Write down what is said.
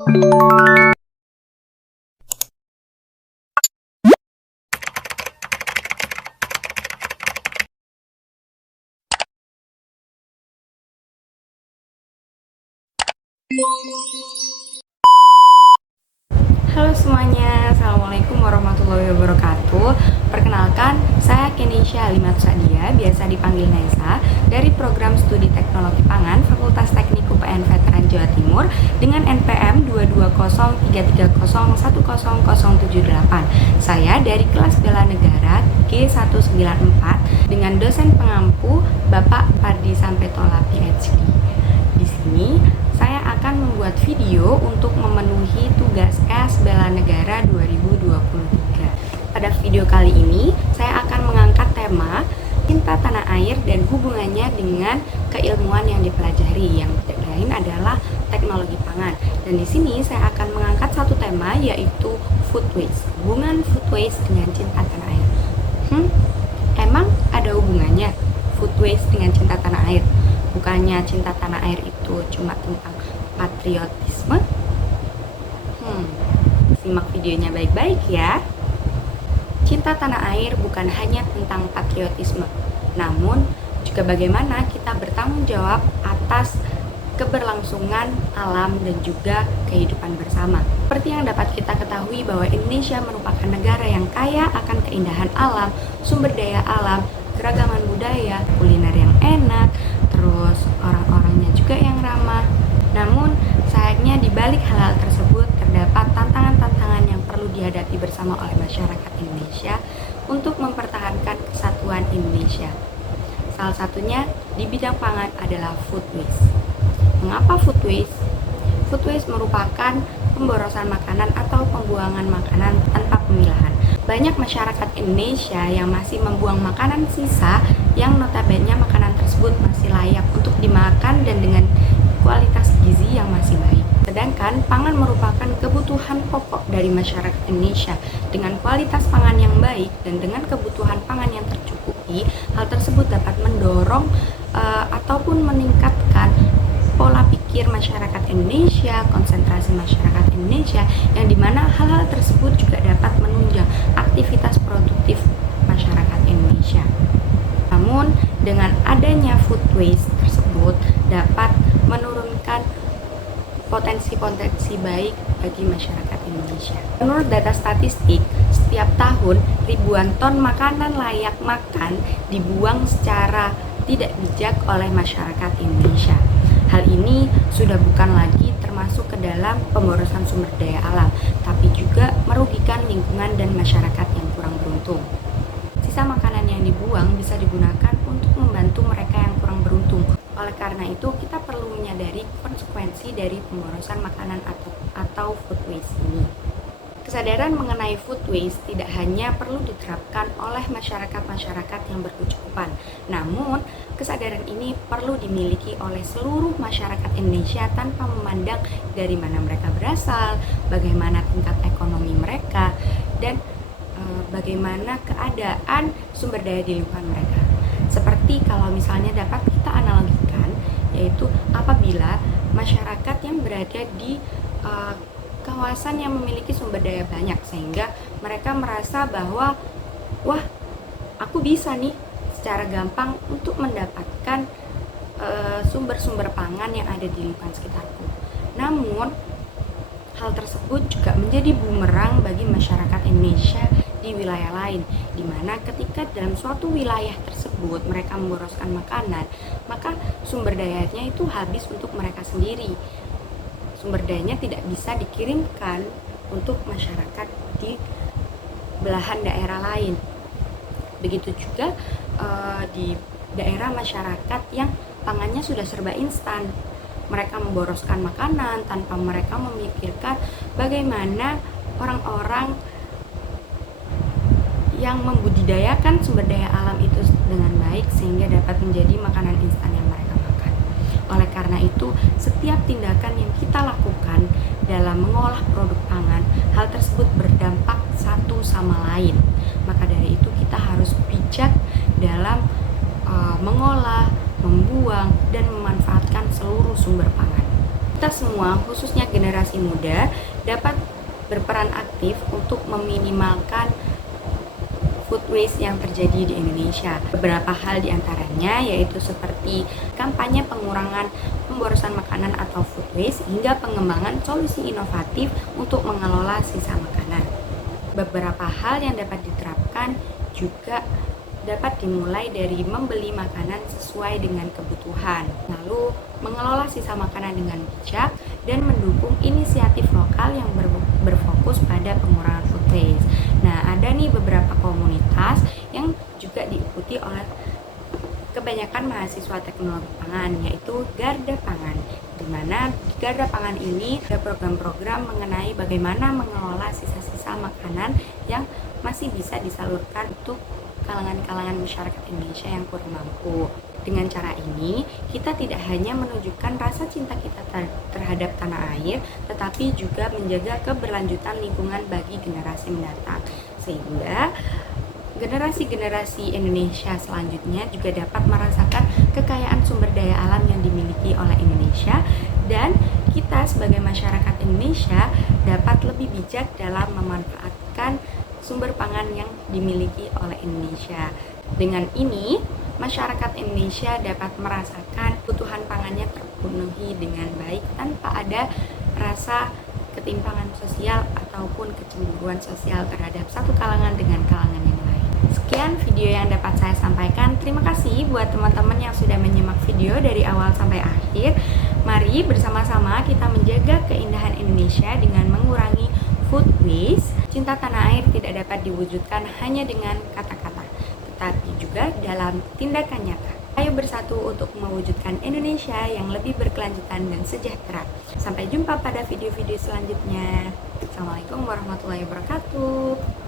Halo semuanya, Assalamualaikum warahmatullahi wabarakatuh. Perkenalkan, saya Kenisha Alimat Sadia, biasa dipanggil Nesa, dari program studi teknologi pangan Fakultas Teknik UPN Veteran Jawa Timur dengan NPM 22033010078. Saya dari kelas bela negara G194 dengan dosen pengampu Bapak Pardi Sampetola PhD. Di sini saya akan membuat video untuk memenuhi tugas S Bela Negara 2023. Pada video kali ini, saya akan mengangkat tema cinta tanah air dan hubungannya dengan keilmuan yang dipelajari, yang tidak lain adalah teknologi pangan. Dan di sini saya akan mengangkat satu tema, yaitu food waste. Hubungan food waste dengan cinta tanah air. Emang ada hubungannya food waste dengan cinta tanah air? Bukannya cinta tanah air itu cuma tentang patriotisme? Simak videonya baik-baik ya. Cinta tanah air bukan hanya tentang patriotisme, namun juga bagaimana kita bertanggung jawab atas keberlangsungan alam dan juga kehidupan bersama. Seperti yang dapat kita ketahui bahwa Indonesia merupakan negara yang kaya akan keindahan alam, sumber daya alam, keragaman budaya, kuliner yang enak, terus orang-orangnya juga yang ramah. Namun sayangnya di balik hal-hal tersebut terdapat tantangan-tantangan yang perlu dihadapi bersama oleh masyarakat Indonesia untuk mempertahankan kesatuan Indonesia. Salah satunya di bidang pangan adalah food waste. Mengapa food waste? Food waste merupakan pemborosan makanan atau pembuangan makanan tanpa pemilahan. Banyak masyarakat Indonesia yang masih membuang makanan sisa yang notabene makanan tersebut masih layak untuk dimakan dan dengan kualitas gizi yang masih baik. Sedangkan pangan merupakan kebutuhan pokok dari masyarakat Indonesia. Dengan kualitas pangan yang baik dan dengan kebutuhan pangan yang tercukupi, hal tersebut dapat mendorong ataupun meningkatkan pola pikir masyarakat Indonesia, konsentrasi masyarakat Indonesia, yang dimana hal-hal tersebut juga dapat menunjang aktivitas produktif masyarakat Indonesia. Namun, dengan adanya food waste tersebut dapat menurunkan potensi-potensi baik bagi masyarakat Indonesia. Menurut data statistik, setiap tahun ribuan ton makanan layak makan dibuang secara tidak bijak oleh masyarakat Indonesia. Hal ini sudah bukan lagi termasuk ke dalam pemborosan sumber daya alam, tapi juga merugikan lingkungan dan masyarakat yang kurang beruntung. Sisa makanan yang dibuang bisa digunakan untuk membantu mereka yang kurang beruntung. Oleh karena itu, kita perlu menyadari konsekuensi dari pemborosan makanan atau food waste ini. Kesadaran mengenai food waste tidak hanya perlu diterapkan oleh masyarakat-masyarakat yang berkecukupan, namun kesadaran ini perlu dimiliki oleh seluruh masyarakat Indonesia tanpa memandang dari mana mereka berasal, bagaimana tingkat ekonomi mereka, dan bagaimana keadaan sumber daya di lingkungan mereka. Seperti kalau misalnya dapat kita analogikan, yaitu apabila masyarakat yang berada di kawasan yang memiliki sumber daya banyak, sehingga mereka merasa bahwa wah, aku bisa nih secara gampang untuk mendapatkan sumber-sumber pangan yang ada di lingkungan sekitarku. Namun hal tersebut juga menjadi bumerang bagi masyarakat Indonesia di wilayah lain, di mana ketika dalam suatu wilayah tersebut mereka memboroskan makanan, maka sumber dayanya itu habis untuk mereka sendiri. Sumber dayanya tidak bisa dikirimkan untuk masyarakat di belahan daerah lain. Begitu juga di daerah masyarakat yang pangannya sudah serba instan. Mereka memboroskan makanan tanpa mereka memikirkan bagaimana orang-orang yang membudidayakan sumber daya alam itu dengan baik sehingga dapat menjadi makanan instan yang mereka makan. Oleh karena itu, setiap tindakan yang kita lakukan dalam mengolah produk pangan, hal tersebut berdampak satu sama lain. Maka dari itu kita harus bijak dalam mengolah, membuang, dan memanfaatkan seluruh sumber pangan. kita semua, khususnya generasi muda, dapat berperan aktif untuk meminimalkan food waste yang terjadi di Indonesia. Beberapa hal diantaranya yaitu seperti kampanye pengurangan pemborosan makanan atau food waste hingga pengembangan solusi inovatif untuk mengelola sisa makanan. Beberapa hal yang dapat diterapkan juga dapat dimulai dari membeli makanan sesuai dengan kebutuhan, lalu mengelola sisa makanan dengan bijak, dan mendukung inisiatif lokal yang berfokus pada pengurangan food waste. Nah, ada nih beberapa komunitas yang juga diikuti oleh kebanyakan mahasiswa teknologi pangan, yaitu Garda Pangan, di mana di Garda Pangan ini ada program-program mengenai bagaimana mengelola sisa-sisa makanan yang masih bisa disalurkan untuk kalangan-kalangan masyarakat Indonesia yang kurang mampu. Dengan cara ini, kita tidak hanya menunjukkan rasa cinta kita terhadap tanah air, tetapi juga menjaga keberlanjutan lingkungan bagi generasi mendatang. Sehingga generasi-generasi Indonesia selanjutnya juga dapat merasakan kekayaan sumber daya alam yang dimiliki oleh Indonesia, dan kita sebagai masyarakat Indonesia dapat lebih bijak dalam memanfaatkan sumber pangan yang dimiliki oleh Indonesia. Dengan ini, masyarakat Indonesia dapat merasakan kebutuhan pangannya terpenuhi dengan baik tanpa ada rasa ketimpangan sosial ataupun kecemburuan sosial terhadap satu kalangan dengan kalangan yang lain. Sekian video yang dapat saya sampaikan. Terima kasih buat teman-teman yang sudah menyimak video dari awal sampai akhir. Mari bersama-sama kita menjaga keindahan Indonesia dengan mengurangi food waste. Cinta tanah air tidak dapat diwujudkan hanya dengan kata-kata, tetapi juga dalam tindakan nyata. Ayo bersatu untuk mewujudkan Indonesia yang lebih berkelanjutan dan sejahtera. Sampai jumpa pada video-video selanjutnya. Assalamualaikum warahmatullahi wabarakatuh.